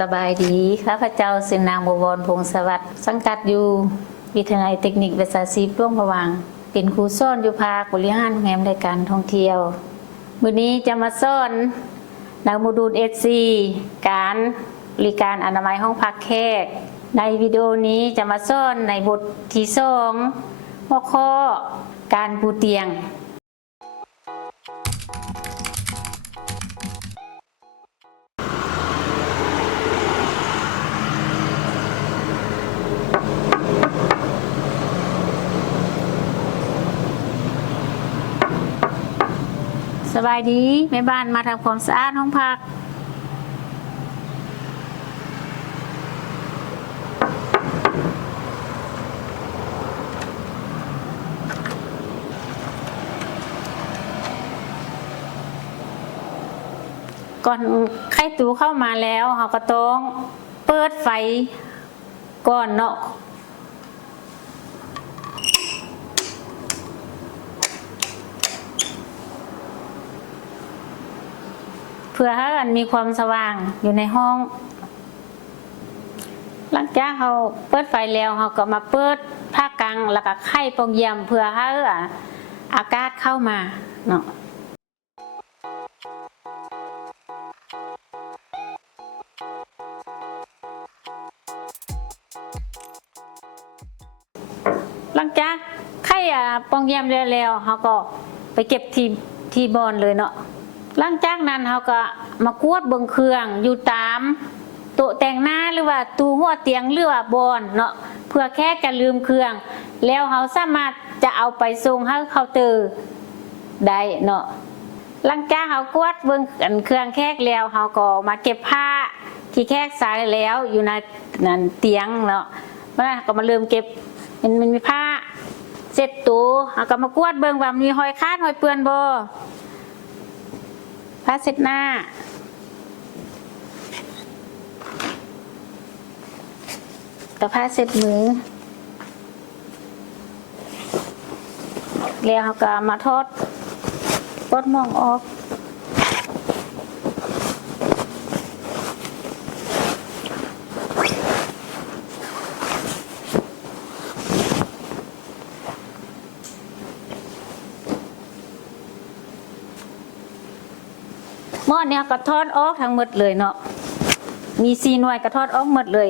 สบายดีข้าพเจ้าสินางบวรพงศ์สวัสดิ์สังกัดอยู่วิทยาลัยเทคนิคเวชศาสตร์ศิลป์ร่วงระหว่างเป็นครูสอนอยู่ภาคบริหารโรงแรมรายการท่องเที่ยวมื้อนี้จะมาสอนนักโมดูล SC การบริการอนามัยห้องพักแขกในวิดีโอนี้จะมาสอนในบทที่2หัวข้อการปูเตียงสบายดีแม่บ้านมาทำความสะอาดห้องพักก่อนไข้ตูเข้ามาแล้วเราก็ต้องเปิดไฟก่อนเนาะเพื่อให้มันมีความสว่างอยู่ในห้องหลังจากเราเปิดไฟแล้วเราก็มาเปิดผ้ากางแล้วก็ไข้ปองเยี่ยมเพื่อให้อากาศเข้ามาเนาะหลังจากไข้ปองเยี่ยมแล้วเราก็ไปเก็บที่บอนเลยเนาะหลังจากนั้นเราก็มากวดเบิ่งเครื่องอยู่ตามโต๊ะแต่งหน้าหรือว่าตู้หัวเตียงหรือว่าบอนเนาะเพื่อแค่จะลืมเครื่องแล้วเราสามารถจะเอาไปส่งให้เคาน์เตอร์ได้เนาะหลังจากเรากวดเบิ่งเครื่องแขกแล้วเราก็มาเก็บผ้าที่แขกใส่แล้วอยู่ในนั้นเตียงเนาะมันก็มาลืมเก็บมันมีผ้าเสร็จตู้เราก็มากวดเบิ่งว่ามีหอยคาดหอยเปื้อนบ่ผ้าเช็ดหน้ากับผ้าเช็ดมือแล้วเราก็มาทอดปลดหม้องออกหม้อเนี่ยก็ทอดออกทั้งหมดเลยเนาะมี4 หน่วยก็ทอดออกหมดเลย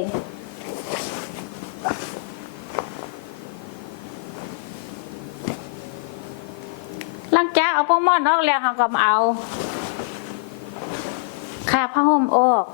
หลังจากเอาพวกหม้อนออกแล้วเราก็มาเอาขาผ้าห่มออก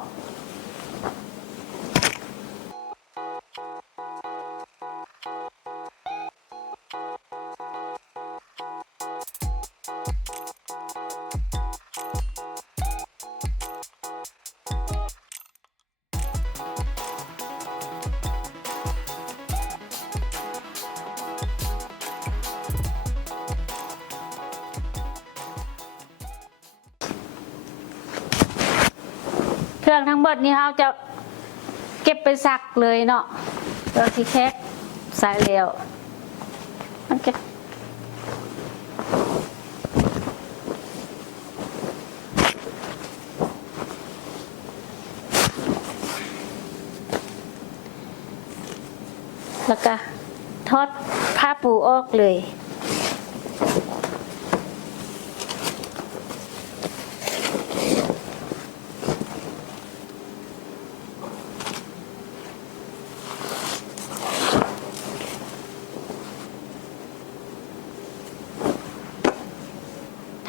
เครื่องทั้งหมดนี้เราจะเก็บไปซักเลยเนาะเราที่แค่ใส่แล้วมันเก็บแล้วก็ทอดผ้าปูออกเลย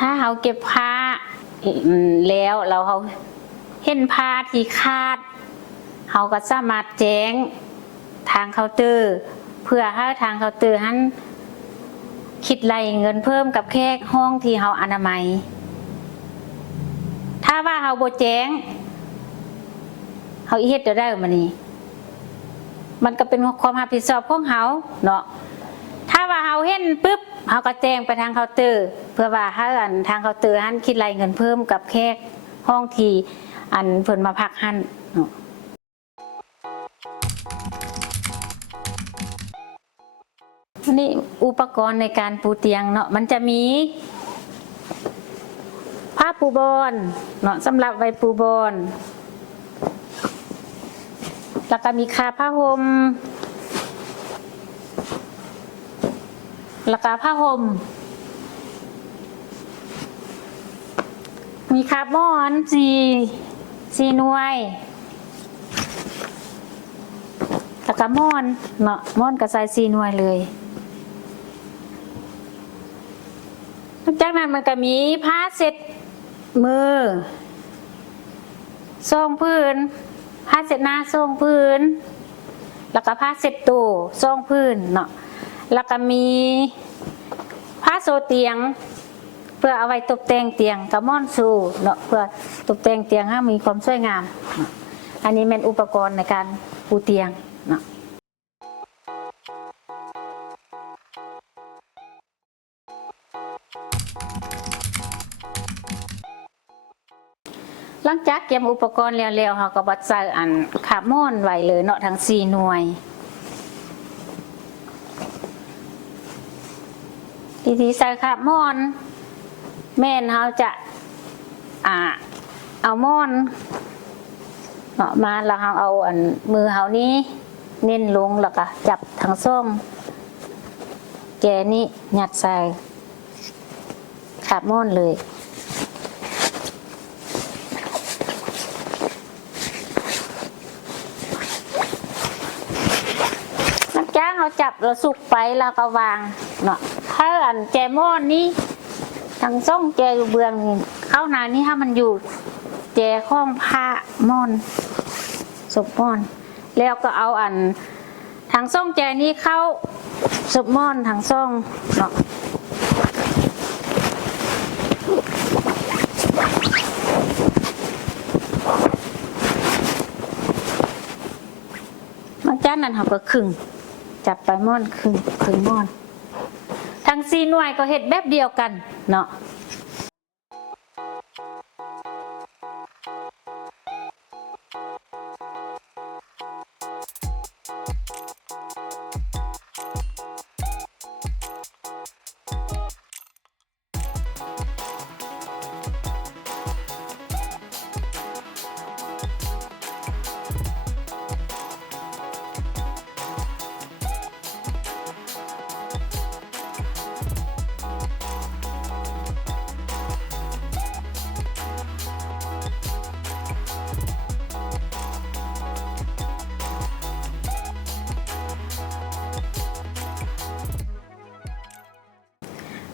ถ้าเราเก็บผ้าแล้วเราเห็นผ้าที่ขาดเราก็สามารถแจ้งทางเคาน์เตอร์เพื่อให้ทางเคาน์เตอร์นั้นคิดรายเงินเพิ่มกับแขกห้องที่เราอนามัยถ้าว่าเราบ่แจ้งเราเฮ็ดได้มานี่มันก็เป็นความรับผิดชอบของเราเนาะถ้าว่าเราเห็นปุ๊บเขาก็แจ้งไปทางเคาน์เตอร์เพื่อว่าให้ทางเคาน์เตอร์หันคิดรายเงินเพิ่มกับแขกห้องที่เพิ่นมาพักหันนี่อุปกรณ์ในการปูเตียงเนาะมันจะมีผ้าปูบอนเนาะสำหรับไว้ปูบอน แล้วก็มีคาผ้าห่มแล้วก็ผ้าห่มมีคาร์บอนสี่หน่วยแล้วก็ม่อนเนาะม่อนกับใส่4 หน่วยเลยจากนั้นมันก็มีผ้าเช็ดมือทรงพื้นผ้าเช็ดหน้าทรงพื้นแล้วก็ผ้าเช็ดตู้ทรงพื้นเนาะแล้วก็มีผ้าโซเตียงเพื่อเอาไว้ตกแต่งเตียงกับม่อนสูเนาะเพื่อตกแต่งเตียงให้มีความสวยงามอันนี้เป็นอุปกรณ์ในการปูเตียงเนาะหลังจากเก็บอุปกรณ์แล้วเขาก็บัดใส่อันขาบม่อนไว้เลยเนาะทั้ง4 หน่วยทีใส่ขาบม่อนแม่นเขาจะเอาม่อนเนาะมาแล้วเขาเอาอันมือเขานี้เน้นลงแล้วก็จับทางส้มแกนี่ยัดใส่ขาบม่อนเลยเขาจับเราสุกไปแล้วก็วางเนาะถ้าอันแจม่อนนี้ทางซ่องแจอยู่เบื้องเข้านานี้ถ้ามันอยู่แจข้องผ้าม่อนศพม่อนแล้วก็เอาอันทางซ่องแจนี้เข้าศพม่อนทางซ่องเนาะมันจ้านั้นเขาก็ขึงจับไปม่อนครึ่งม่อนทั้ง4 หน่วยก็เฮ็ดแบบเดียวกันเนาะ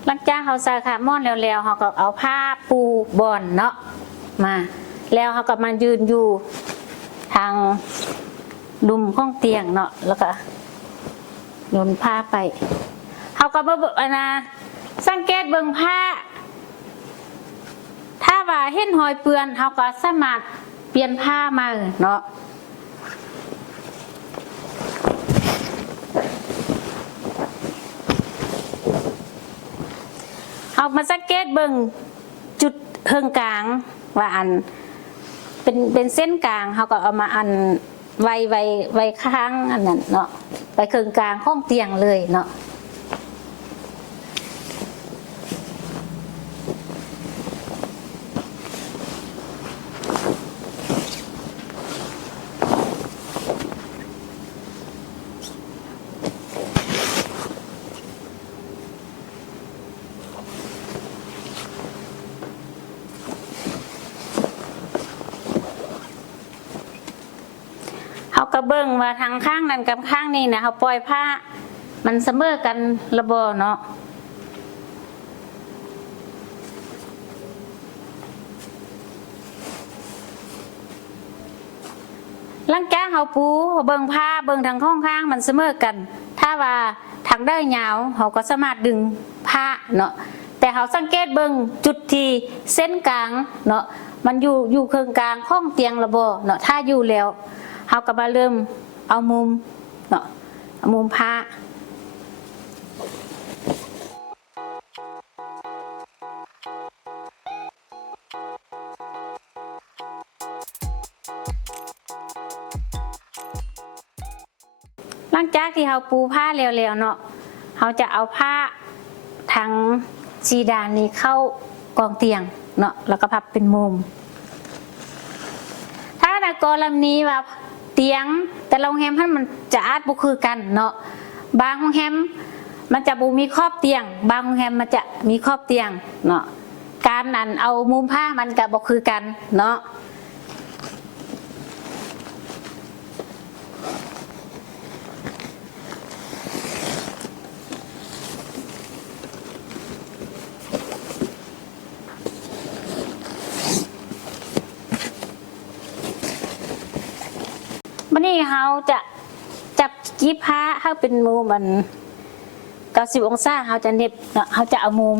หลังจากเขาใส่ขาม่อนแล้วเขาก็เอาผ้าปูบอนเนาะมาแล้วเขาก็มายืนอยู่ทางดุมห้องเตียงเนาะแล้วก็โยนผ้าไปเขาก็มาเบิ่งนะสังเกตเบิ่งผ้าถ้าว่าเห็นหอยเปื้อนเขาก็สามารถเปลี่ยนผ้ามาเนาะเอามาสังเกตเบิ่งจุดเฮิงกลางว่าอันเป็นเส้นกลางเขาก็เอามาอันไว้ข้างอันนั้นเนาะไปเฮิงกลางห้องเตียงเลยเนาะเขาก็เบิ่งว่าทางข้างนั้นกับข้างนี้นะเขาปล่อยผ้ามันเสมอกันระบเนาะหลังจากเขาปูเบิ่งผ้าเบิ่งทางข้างมันเสมอกันถ้าว่าทางได้ยาวเขาก็สามารถดึงผ้าเนาะแต่เขาสังเกตเบิ่งจุดที่เส้นกลางเนาะมันอยู่เครื่องกลางข้องเตียงระบเนาะถ้าอยู่แล้วเขาก็มาเริ่มเอามุมเนาะเอามุมผ้าหลังจากที่เขาปูผ้าแล้วเนาะเขาจะเอาผ้าทั้ง4 ด้านนี้เข้ากองเตียงเนาะแล้วก็พับเป็นมุมถ้าในกรณีว่าผ เตียงแต่โรงแรมมันจะอาจบ่คือกันเนาะบางโรงแรมมันจะบ่มีครอบเตียงบางโรงแรมมันจะมีครอบเตียงเนาะการนั้นเอามุมผ้ามันก็บ่คือกันเนาะวันนี้เราจะจับกีบผ้าให้เป็นมุมมัน90 องศาเราจะเน็บเนาะเราจะเอามุม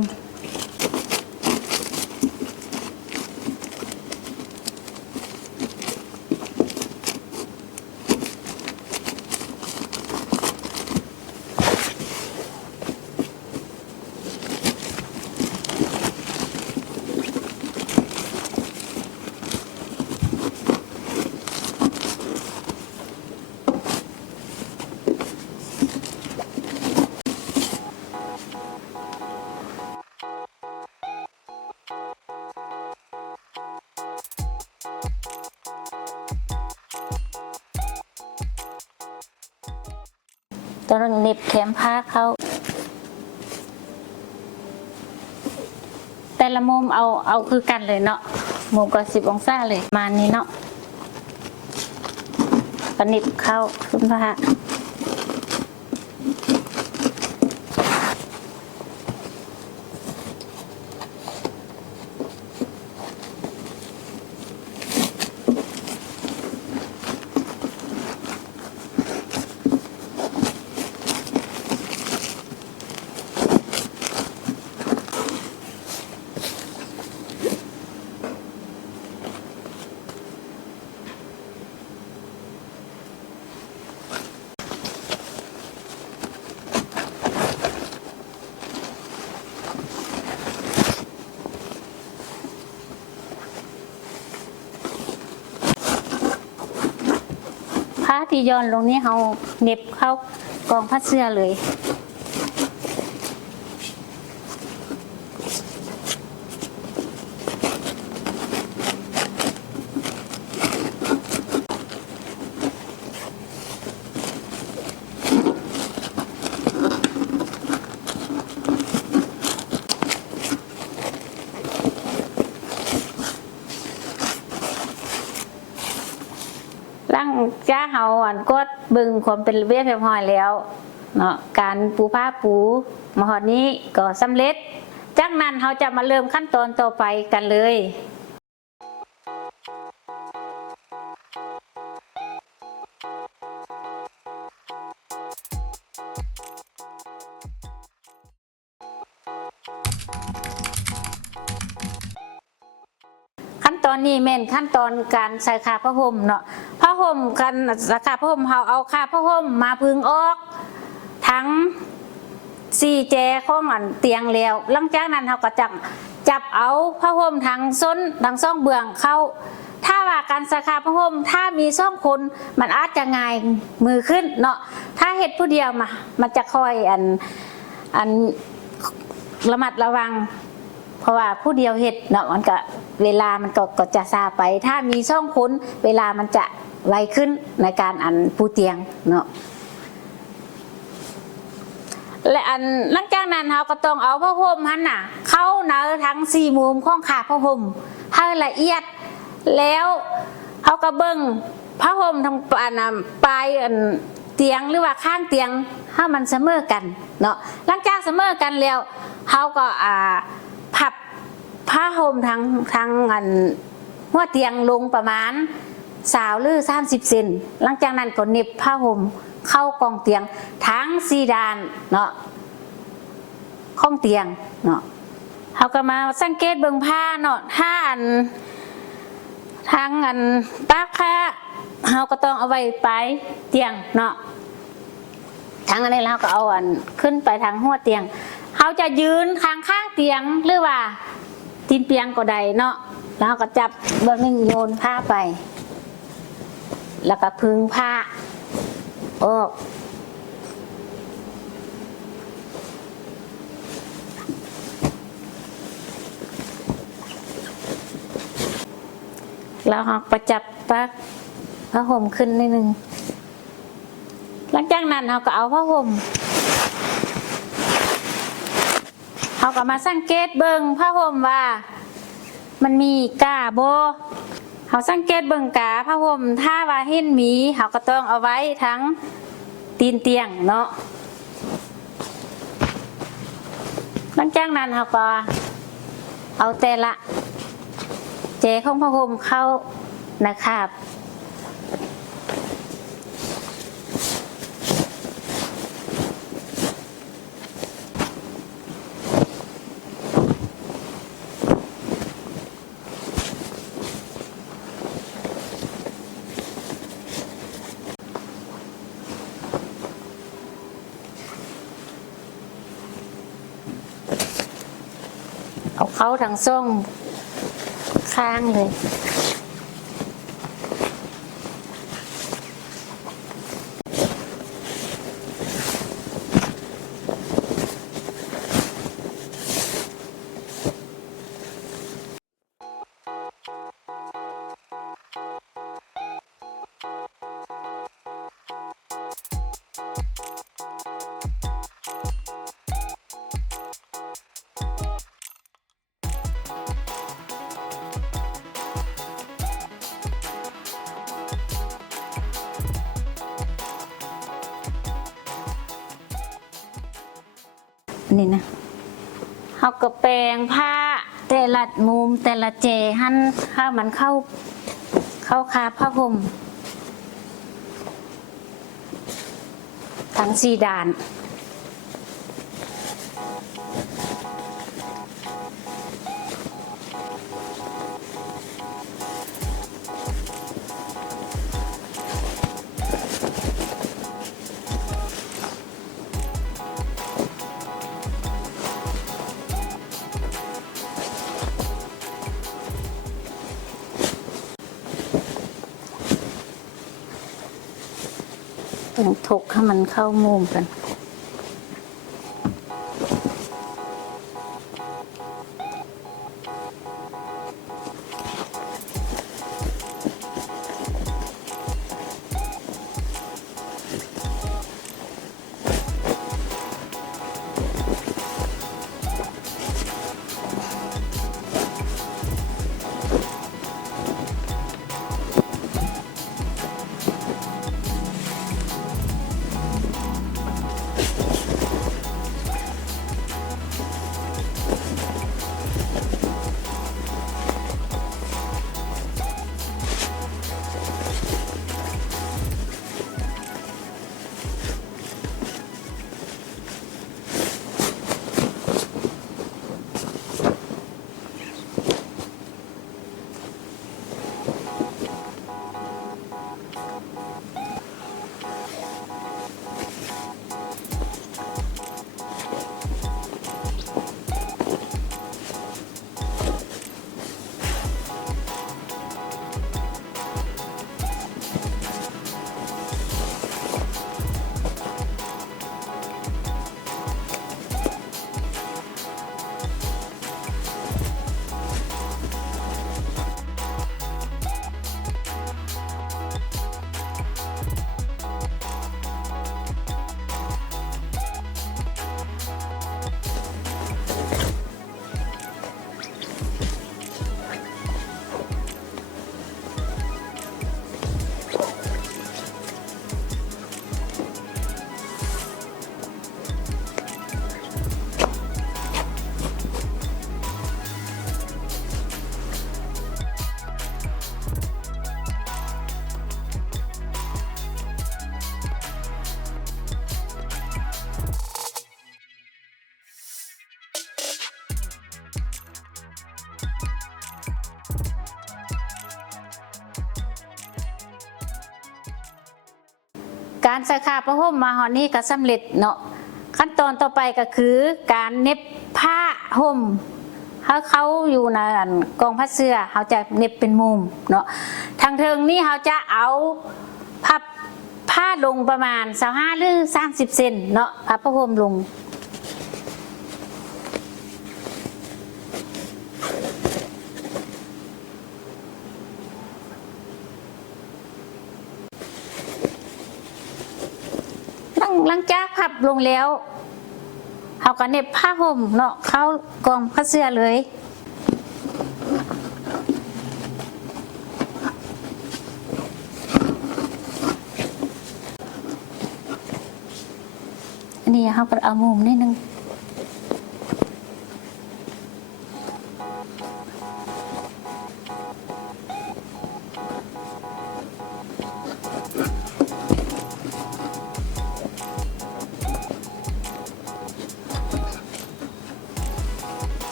ตอนเน็บแขนผ้าเขาแต่ละมุมเอาคือกันเลยเนาะมุมก็10 องศาเลยมานี้เนาะก็เน็บเข้าขึ้นผ้าผ้าที่ย้อนลงนี้เราเน็บเข้ากองผ้าเสื้อเลยร่างจ้าเฮาก็บึงความเป็นระเบียบเรียบร้อยแล้วเนาะการปูผ้าปูมาหอดนี้ก็สำเร็จจากนั้นเราจะมาเริ่มขั้นตอนต่อไปกันเลยขั้นตอนนี้แม่นขั้นตอนการใส่คาผ้าห่มเนาะผ้าห่มกันราคาผ้าห่มเราเอาคาผ้าห่มมาพึงออกทั้ง4 แจของเตียงแล้วหลังจากนั้นเราก็จับเอาผ้าห่มทั้งส้นทั้งซ่องเบื้องเข้าถ้าว่าการใส่คาผ้าห่มถ้ามี2 คนมันอาจจะง่ายมือขึ้นเนาะถ้าเฮ็ดผู้เดียวมันจะค่อยระมัดระวังเพราะว่าผู้เดียวเฮ็ดเนาะมันก็เวลามันก็จะซาไปถ้ามี2 คนเวลามันจะไวขึ้นในการปูเตียงเนาะและหลังจากนั้นเราก็ต้องเอาผ้าห่มหันน่ะเข้าเนื้อทั้ง4 มุมของขาผ้าห่มให้ละเอียดแล้วเขาก็เบิ่งผ้าห่มทางปลายเตียงหรือว่าข้างเตียงให้มันเสมอกันเนาะหลังจากเสมอกันแล้วเขาก็พับผ้าห่มทั้งหัวเตียงลงประมาณ20 หรือ 30 เซนหลังจากนั้นก็เน็บผ้าห่มเข้ากองเตียงทั้ง4 ด้านเนาะของเตียงเนาะเขาก็มาสังเกตเบิ่งผ้าเนาะถ้าทางปากผ้าเขาก็ต้องเอาไว้ปลายเตียงเนาะทางนี้เราก็เอาขึ้นไปทางหัวเตียงเขาจะยืนข้างเตียงหรือว่าตีนเตียงก็ได้เนาะแล้วก็จับเบื้องนึงโยนผ้าไปแล้วก็พึงผ้าออกแล้วเราประจับปัก ผ้าห่มขึ้นนิดนึงหลังจากนั้นเราก็เอาผ้าห่มเราก็มาสังเกตเบิ่งผ้าห่มว่ามันมีก้าบ่เราสังเกตเบิ่งกาผ้าห่มถ้าว่าเห็นมีเราก็ต้องเอาไว้ทั้งตีนเตียงเนาะหลังจากนั้นเราก็เอาแต่ละเจของผ้าห่มเข้านะครับเอาเข้าทางส้มข้างเลยนี่นะเขาก็แปลงผ้าแต่ละมุมแต่ละเจหันถ้ามันเข้าคาผ้าห่มทั้ง4 ด้านต้องถกให้มันเข้ามุมกันการใส่ขาผ้าห่มมาหอนี้ก็สำเร็จเนาะขั้นตอนต่อไปก็คือการเน็บผ้าห่มเขาอยู่ในกองผ้าเสื้อเขาจะเน็บเป็นมุมเนาะทางเทิงนี่เขาจะเอาพับผ้าลงประมาณ25 หรือ 30 เซนเนาะพับผ้าห่มลง พ หลังจากพับลงแล้วเขาก็เน็บผ้าห่มเนาะเข้ากองผ้าเสื้อเลยอันนี้เขาก็เอามุมนิดนึง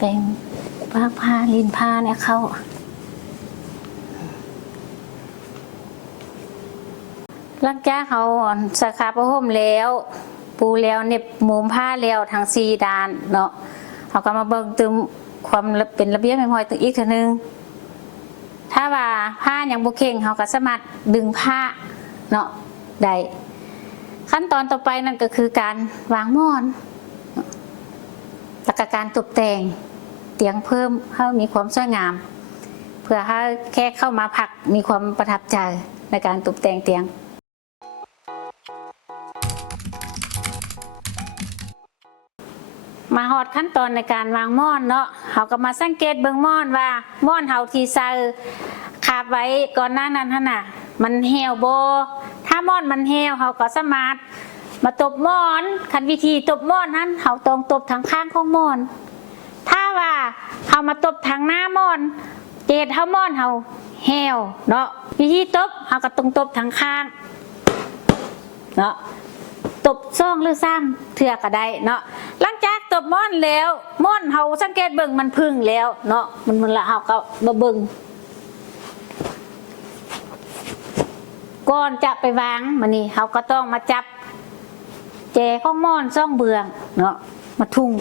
แปรงผ้าลินผ้าเนี่ยเข้าหลังจากเขาสาขาผ้าห่มแล้วปูแล้วเน็บมุมผ้าแล้วทาง4ด้านเนาะเขาก็มาเบิ่งตึมความเป็นระเบียบไม่พอตึงอีกทีนึงถ้าว่าผ้ายังบุเข่งเขาก็สามารถดึงผ้าเนาะได้ขั้นตอนต่อไปนั่นก็คือการวางหมอนและการตกแต่งเตียงเพิ่มให้มีความสวยงามเพื่อให้แค่เข้ามาพักมีความประทับใจในการตกแต่งเตียงมาฮอดขั้นตอนในการวางหม้อนเนาะเขาก็มาสังเกตเบื้องหม้อนว่าหม้อนเฮาที่ใส่ขาบไว้ก่อนหน้านั้นน่ะมันเหี่ยวโบถ้าหม้อนมันเหี่ยวเขาก็สามารถมาตบหม้อนคันวิธีตบหม้อนนั้นเขาต้องตบทางข้างของหม้อนถ้าว่าเขามาตบทางหน้าหม้อนเจดเขาหม้อนเขาเหี่ยวเนาะวิธีตบเขาก็ต้องตบทางข้างเนาะตบซ่องหรือซ้ำเถื่อก็ได้เนาะหลังจากตบหม้อนแล้วหม้อนเขาสังเกตเบิ่งมันพึ่งแล้วเนาะมันละเขาก็มาเบิ่งก่อนจะไปวางมันนี่เขาก็ต้องมาจับแจของหม้อนซ่องเบืองเนาะมาทุ่ง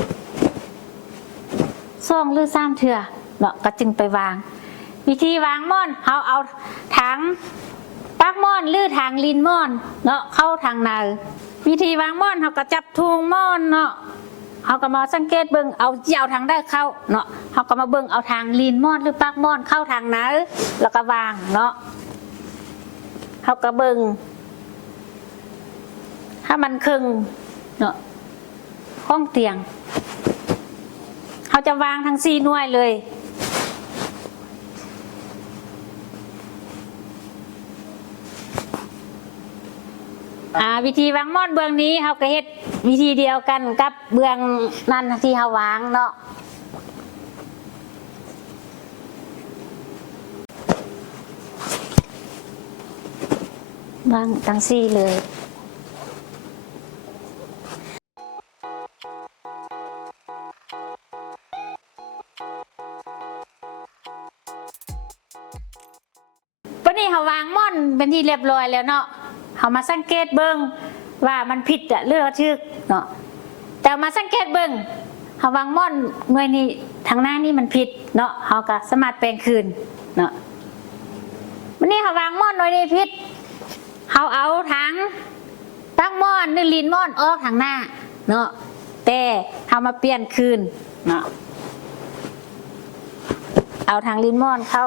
ซ่องหรือซ้ำเถื่อเนาะก็จึงไปวางวิธีวางหม้อนเขาเอาถังปักหม้อนหรือทางลินหม้อนเนาะเข้าทางนาวิธีวางหม้อนเขาก็จับทุงหม้อนเนาะเขาก็มาสังเกตเบิ่งเอาทางได้เข้าเนาะเขาก็มาเบิ่งเอาทางลินหม้อนหรือปักหม้อนเข้าทางนาแล้วก็วางเนาะเขาก็เบิ่งถ้ามันครึ่งเนาะห้องเตียงเขาจะวางทั้ง4หน่วยเลยวิธีวางหม้อนเบื้องนี้เขาก็เฮ็ดวิธีเดียวกันกับเบื้องนั่นที่เขาวางเนาะวางทั้ง4เลยวันนี้เขาวางหม้อนเป็นที่เรียบร้อยแล้วเนาะเขามาสังเกตเบิ้งว่ามันผิดอะเรื่องชึกเนาะแต่มาสังเกตเบิ้งเขาวางหม้อนหน่วยนี้ทางหน้านี่มันผิดเนาะเขาก็สามารถแปลงคืนเนาะวันนี้เขาวางหม้อนหน่วยนี้ผิดเขาเอาถังตั้งหม้อนหรือลินหม้อนออกทางหน้าเนาะแต่เขามาเปลี่ยนคืนเนาะเอาทางลินหม้อนเข้า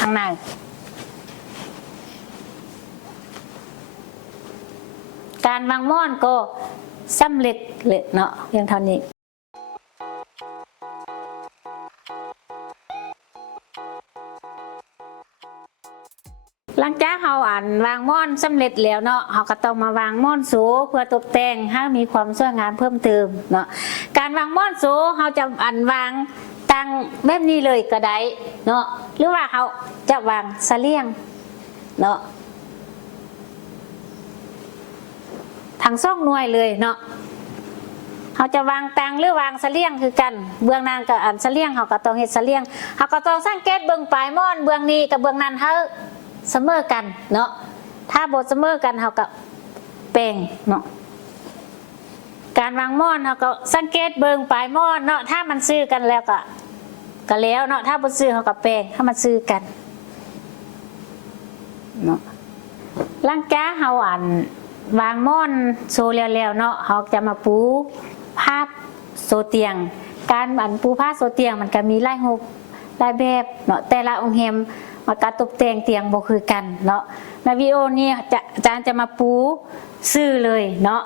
ทางหน้าการวางหม้อนก็สำเร็จเลยเนาะเพียงเท่านี้หลังจากเขาวางหม้อนสำเร็จแล้วเนาะเขาก็ต้องมาวางหม้อนโซเพื่อตกแต่งให้มีความสวยงามเพิ่มเติมเนาะการวางหม้อนโซเขาจะวางตั้งแบบนี้เลยก็ได้เนาะหรือว่าเขาจะวางเสลี่ยงเนาะทางซ่องหน่วยเลยเนาะ เขาจะวางตังหรือวางเสลียงคือกันเบื้องนั้นกับอันเสลียงเขาก็ต้องเฮ็ดเสลียงเขาก็ต้องสังเกตเบื้องปลายม่อนเบื้องนี้กับเบื้องนั้นเขาเสมอกันเนาะถ้าบ่เสมอกันเขาก็แปลงเนาะการวางม่อนเขาก็สังเกตเบื้องปลายม่อนเนาะถ้ามันซื้อกันแล้วก็แล้วเนาะถ้าบ่ซื้อเขาก็แปลงถ้ามันซื้อกันเนาะหลังจากเขาอันวางม่อนโซแล้วเนาะเขาจะมาปูผ้าโซเตียงการอันปูผ้าโซเตียงมันก็มีหลายรูปหลายแบบเนาะแต่ละองค์แฮมมาการตกแต่งเตียงบ่คือกันเนาะในวิดีโอนี้อาจารย์จะมาปูซื้อเลยเนาะ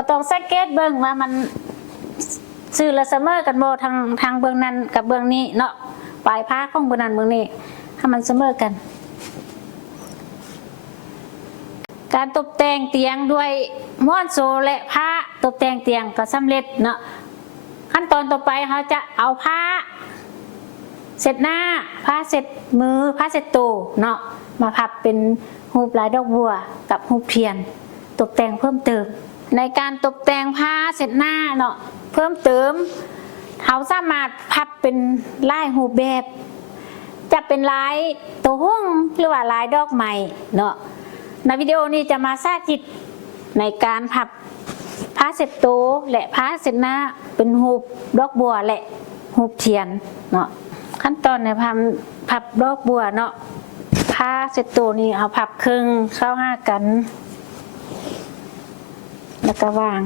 ก็ต้องสังเกตเบิ่งว่ามันซื้อและเสมอกันบ่ทางเบื้องนั้นกับเบื้องนี้เนาะปลายผ้าของเบื้องนั้นเบื้องนี้ถ้ามันเสมอกันการตกแต่งเตียงด้วยม้วนโซและผ้าตกแต่งเตียงก็สำเร็จเนาะขั้นตอนต่อไปเขาจะเอาผ้าเสร็จหน้าผ้าเสร็จมือผ้าเสร็จตัวเนาะมาพับเป็นรูปลายดอกบัวกับรูปเทียนตกแต่งเพิ่มเติมในการตกแต่งผ้าเสร็จหน้าเนาะเพิ่มเติมเขาสามารถพับเป็นลายรูปแบบจะเป็นลายตัวห้องหรือว่าลายดอกไม้เนาะในวิดีโอนี้จะมาสาธิตในการพับผ้าเสร็จตัวและผ้าเสร็จหน้าเป็นรูปดอกบัวและรูปเทียนเนาะขั้นตอนในพับดอกบัวเนาะผ้าเสร็จตัวนี้เอาพับครึ่งเข้าหากันแล้วก็วาง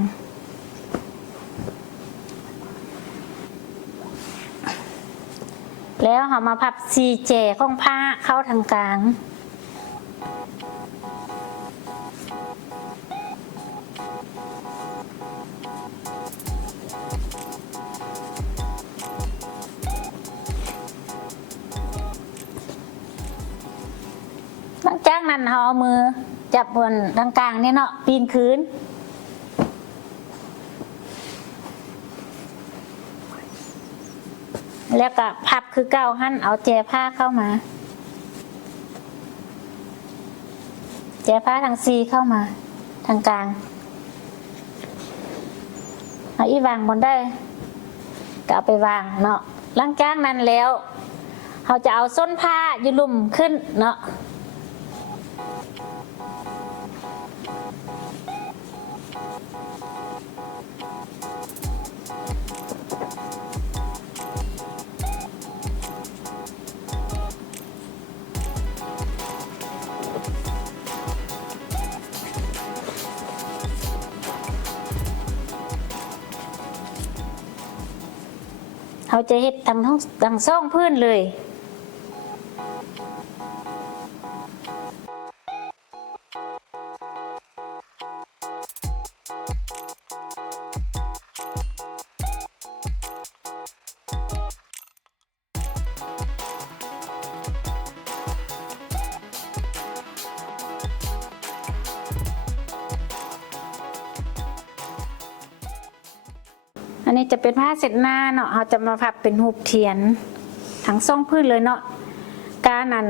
แล้วเรามาพับซีเจของผ้าเข้าทางกลางหลังจากนั้นเราเอามือจับบนทางกลางนี่เนาะปีนคืนแล้วก็พับคือเก้าหั่นเอาแจผ้าเข้ามาแจผ้าทางซีเข้ามาทางกลางเอาอีวางบนได้ก็เอาไปวางเนาะหลังจากนั้นแล้วเราจะเอาส้นผ้ายืดลุ่มขึ้นเนาะเขาจะเฮ็ดทั้งซ่องพื้นเลยอันนี้จะเป็นผ้าเสร็จหน้าเนาะเราจะมาพับเป็นรูปเทียนทั้งซ่องพื้นเลยเนาะการนั้น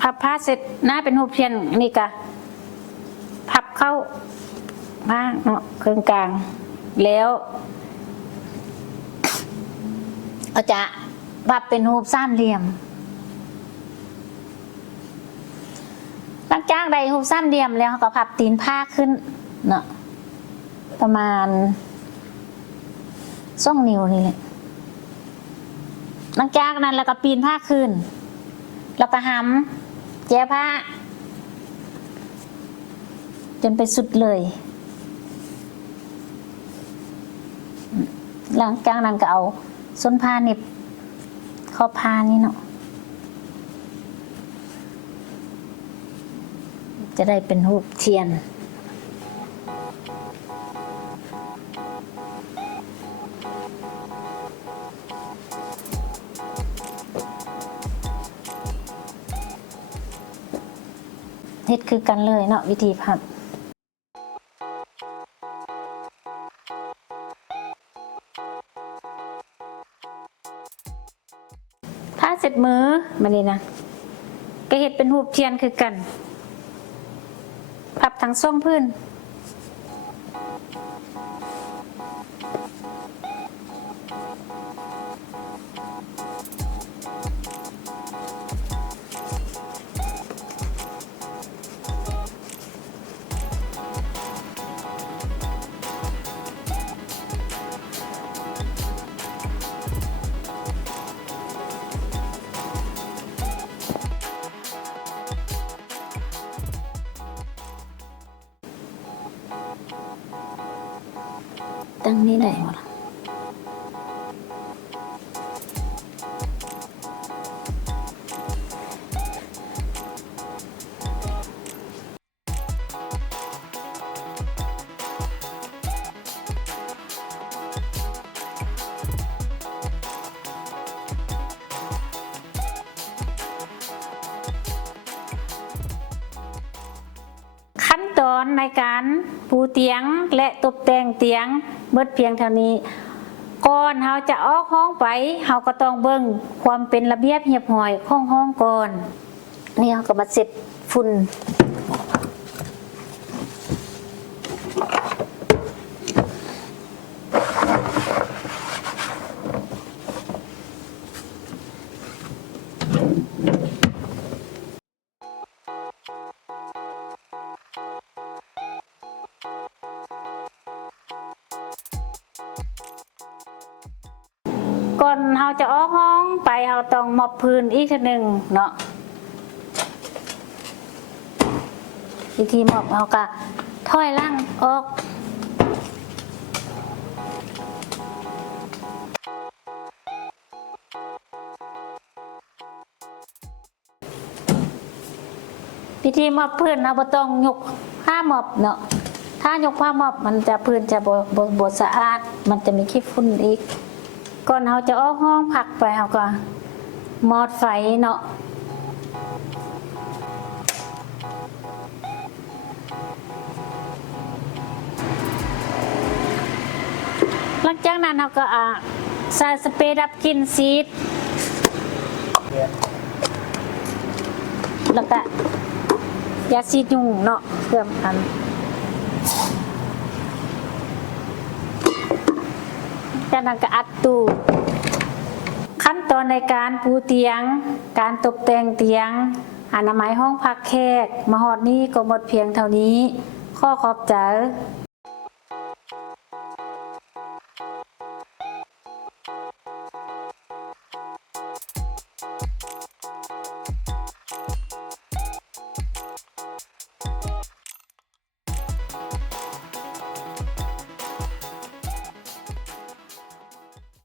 พับผ้าเสร็จหน้าเป็นรูปเทียนนี่ก็พับเข้าบ้างเนาะเครื่องกลางแล้วเราจะพับเป็นรูปสามเหลี่ยมหลังจากได้รูปสามเหลี่ยมแล้วเราก็พับตีนผ้าขึ้นเนาะประมาณ2 นิ้วนี่แหละหลังจากนั้นแล้วก็ปีนผ้าขึ้นแล้วก็ห้ำแจ้ผ้าจนไปสุดเลยหลังจากนั้นก็เอาส้นผ้าหนีบข้อผ้านี่เนาะจะได้เป็นรูปเทียนเฮ็ดคือกันเลยเนาะวิธีพับ เสร็จมือมานี่นะก็เฮ็ดเป็นรูปเทียนคือกันพับทั้งสองพื้นตั้งนี้ได้หมดละขั้นตอนในการปูเตียงและตกแต่งเตียงเบิดเพียงเท่านี้ก่อนเราจะออกห้องไปเราก็ต้องเบิ่งความเป็นระเบียบเรียบร้อยของห้องก่อนนี่เราก็มาเสร็จฝุ่นก่อนเราจะออกห้องไปเราต้องมอบพื้นอีกทีหนึ่งเนาะวิธีมอบเราก็ถอยหล่างออกวิธีมอบพื้นเราบ่ต้องยกผ้ามอบเนาะถ้ายกผ้ามอบมันจะพื้นจะบ่สะอาดมันจะมีขี้ฝุ่นอีกก่อนเราจะออกห้องพักไปเราก็มอดไฟเนาะหลังจากนั้นเราก็ใส่สเปรย์ดับกลิ่นซีดแล้วก็ยาซีดยุงเนาะเพิ่มกันจากนั้นก็อัดตู้ขั้นตอนในการปูเตียงการตกแต่งเตียงอนามัยห้องพักแขกมาฮอดนี้ก็หมดเพียงเท่านี้ขอขอบใจ